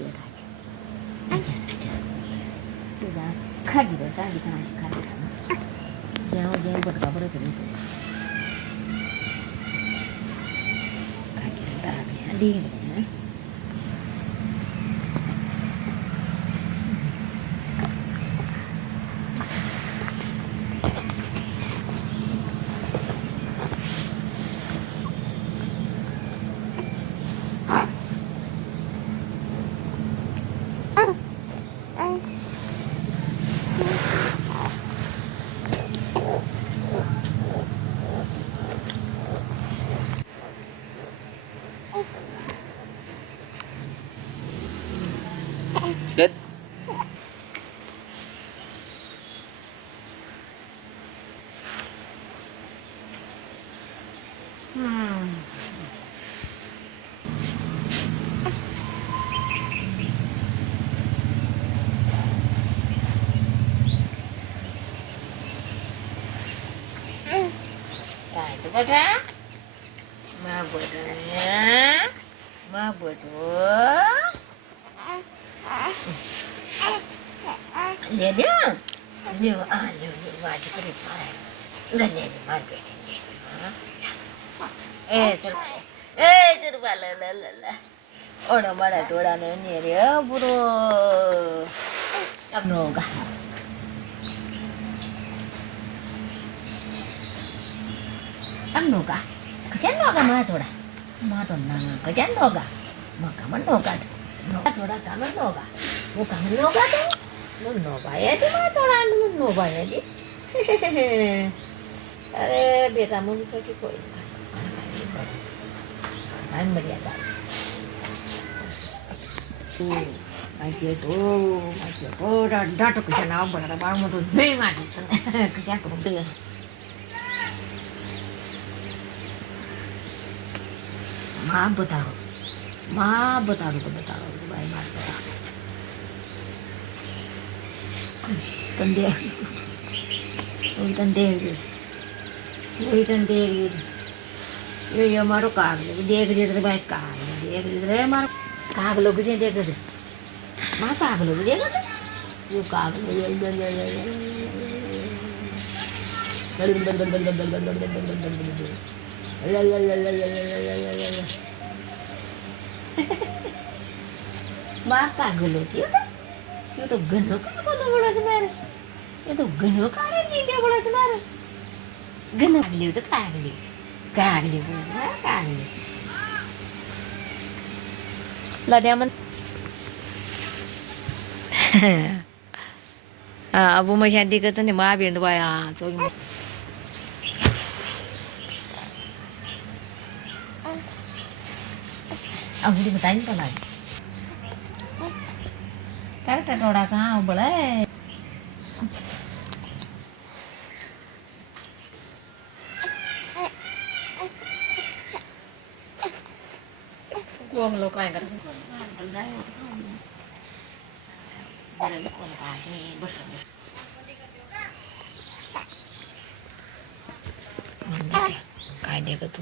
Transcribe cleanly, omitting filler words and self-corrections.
બેઠા છે. આજા આજા બધા ખાલી રહે ખાલી ખાલી જ્યાં જ્યાં બટકા પડે તો ખાલી રહે દી Good. Betul? Ma betul. Ma betul. Lihat dia. Lihat wajib kita sekarang. Lihat market ini. Cerba la. Orang mana tu orang ni dia buru. Apa noga? Apa noga? Kesian noga mana tu orang? Mana tu nang? Kesian noga. Maka mana noga tu? Noga tu orang kamar noga. Bukan noga tu. Nova है जी माँ छोड़ा nova है जी अरे बेटा मुझे से कि कोई नहीं बढ़िया जाए तो डाटो कुछ ना बड़ा बार मुझे तो नहीं मारी तो कुछ क्या करूँ तो माँ बता दो तो भाई माँ बता तंदे वही तंदे वही तंदे ये हमारो काग लोग देख रहे भाई काग देख रहे हमारो काग लोग से देख रहे माँ काग लोग देख रहे वो काग माँ काग लोग ये तो गन्नो का बोला तुम्हारे ये तो गन्नो का नहीं क्या बोला तुम्हारे गन्नो तो कागली लड़िया मन अब मैं शादी करते नहीं माँ भी दबाया तो अब मुझे बताइए तो लाइए करेक्ट टोड़ा कहाँ बोला है वो लोग क्या करते हैं काय देगा तू